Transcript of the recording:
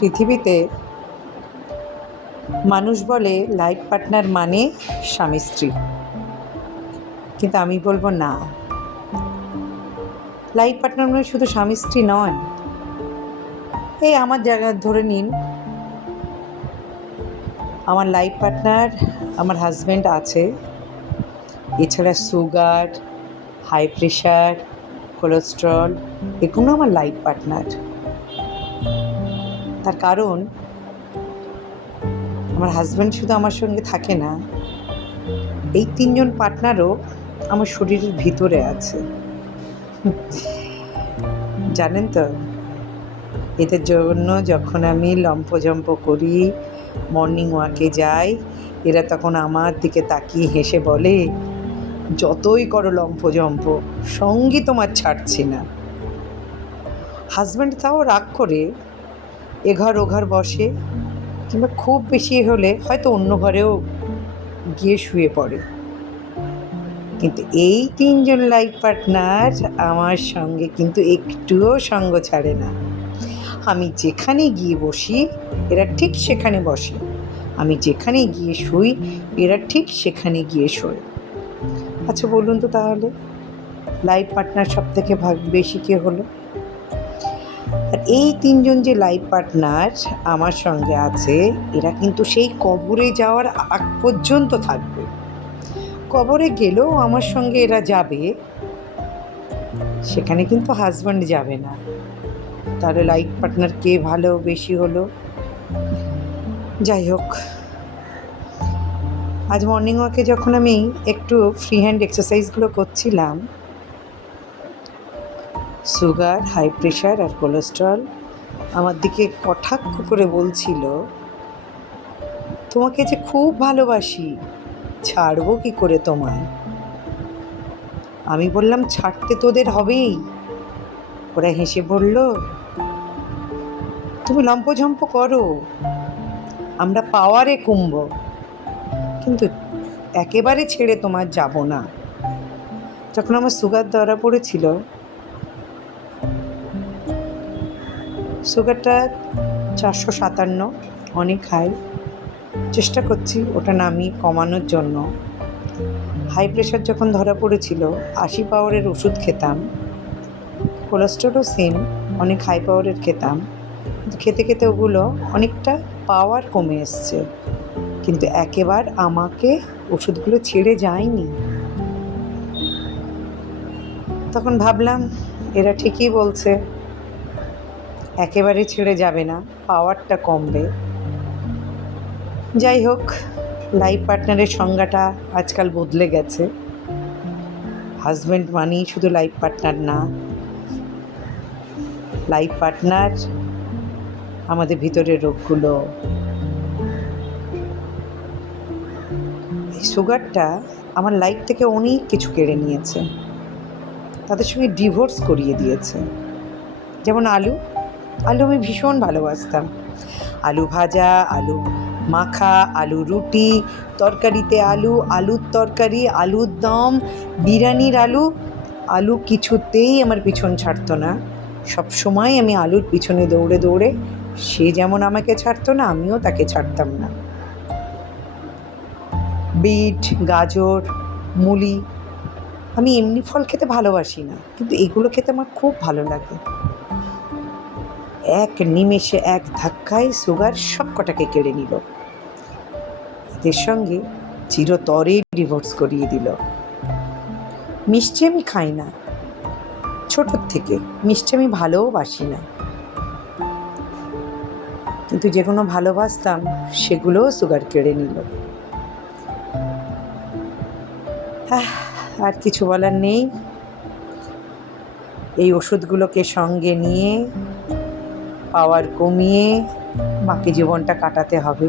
পৃথিবীতে মানুষ বলে লাইফ পার্টনার মানে স্বামী স্ত্রী, কিন্তু আমি বলবো না, লাইফ পার্টনার মানে শুধু স্বামী স্ত্রী নয়। এই আমার জায়গা ধরে নিন, আমার লাইফ পার্টনার আমার হাজব্যান্ড আছে, এছাড়া সুগার, হাই প্রেশার, কোলেস্টেরল, এগুলো আমার লাইফ পার্টনার। তার কারণ আমার হাজব্যান্ড শুধু আমার সঙ্গে থাকে না, এই তিনজন পার্টনারও আমার শরীরের ভিতরে আছে। জানেন তো, এদের জন্য যখন আমি লম্ফজম্প করি, মর্নিং ওয়াকে যাই, এরা তখন আমার দিকে তাকিয়ে হেসে বলে, যতই করো লম্ফজম্প, সঙ্গী তোমার ছাড়ছি না। হাজব্যান্ড তাও রাগ করে এঘর ওঘর বসে, কিংবা খুব বেশি হলে হয়তো অন্য ঘরেও গিয়ে শুয়ে পড়ে। কিন্তু এই তিনজন লাইফ পার্টনার আমার সঙ্গে কিন্তু একটুও সঙ্গ ছাড়ে না। আমি যেখানে গিয়ে বসি এরা ঠিক সেখানে বসে, আমি যেখানে গিয়ে শুই এরা ঠিক সেখানে গিয়ে শোয়। আচ্ছা বলুন তো, তাহলে লাইফ পার্টনার সব থেকে বেশি কে হলো? আর এই তিনজন যে লাইফ পার্টনার আমার সঙ্গে আছে, এরা কিন্তু সেই কবরে যাওয়ার আগ পর্যন্ত থাকবে। কবরে গেলেও আমার সঙ্গে এরা যাবে, সেখানে কিন্তু হাজব্যান্ড যাবে না। তাহলে লাইফ পার্টনার কে ভালো বেশি হলো? যাই হোক, আজ মর্নিং ওয়াকে যখন আমি একটু ফ্রি হ্যান্ড এক্সারসাইজগুলো করছিলাম, সুগার, হাই প্রেশার আর কোলেস্টেরল আমার দিকে কটাক্ষ করে বলছিল, তোমাকে যে খুব ভালোবাসি, ছাড়বো কি করে তোমায়? আমি বললাম, ছাড়তে তোদের হবেই। ওরা হেসে বলল, তুমি লম্পঝম্প করো, আমরা পাওয়ারে কমব, কিন্তু একেবারে ছেড়ে তোমার যাব না। যখন আমার সুগার ধরা পড়েছিল, সুগারটা 457, অনেক হাই, চেষ্টা করছি ওটা নামিয়ে কমানোর জন্য। হাই প্রেশার যখন ধরা পড়েছিল, 80 পাওয়ারের ওষুধ খেতাম। কোলেস্টেরলও সেম, অনেক হাই পাওয়ারের খেতাম, খেতে খেতে ওগুলো অনেকটা পাওয়ার কমে এসছে, কিন্তু একেবার আমাকে ওষুধগুলো ছেড়ে যায়নি। তখন ভাবলাম, এরা ঠিকই বলছে, একেবারে ছেড়ে যাবে না, পাওয়ারটা কমবে। যাই হোক, লাইফ পার্টনারের সংজ্ঞাটা আজকাল বদলে গেছে। হাজব্যান্ড মানেই শুধু লাইফ পার্টনার না, লাইফ পার্টনার আমাদের ভিতরের রোগগুলো। এই সুগারটা আমার লাইফ থেকে অনেক কিছু কেড়ে নিয়েছে, তাদের সঙ্গে ডিভোর্স করিয়ে দিয়েছে। যেমন আলু আমি ভীষণ ভালোবাসতাম। আলু ভাজা, আলু মাখা, আলু রুটি, তরকারিতে আলু, আলুর তরকারি, আলুর দম, বিরিয়ানির আলু কিছুতেই আমার পিছন ছাড়তো না। সবসময় আমি আলুর পিছনে দৌড়ে দৌড়ে, সে যেমন আমাকে ছাড়তো না, আমিও তাকে ছাড়তাম না। বিট, গাজর, মুলি, আমি এমনি ফল খেতে ভালোবাসি না, কিন্তু এগুলো খেতে আমার খুব ভালো লাগে। এক নিমেষে, এক ধাক্কায় সুগার সব কটাকে কেড়ে নিল। এদের সঙ্গে চিরতরে ডিভোর্স করিয়ে দিল। মিষ্টি আমি খাই না, ছোটোর থেকে মিষ্টি আমি ভালোবাসি না, কিন্তু যেগুলো ভালোবাসতাম সেগুলোও সুগার কেড়ে নিল। আর কিছু বলার নেই, এই ওষুধগুলোকে সঙ্গে নিয়ে, পাওয়ার কমিয়ে বাকি জীবনটা কাটাতে হবে।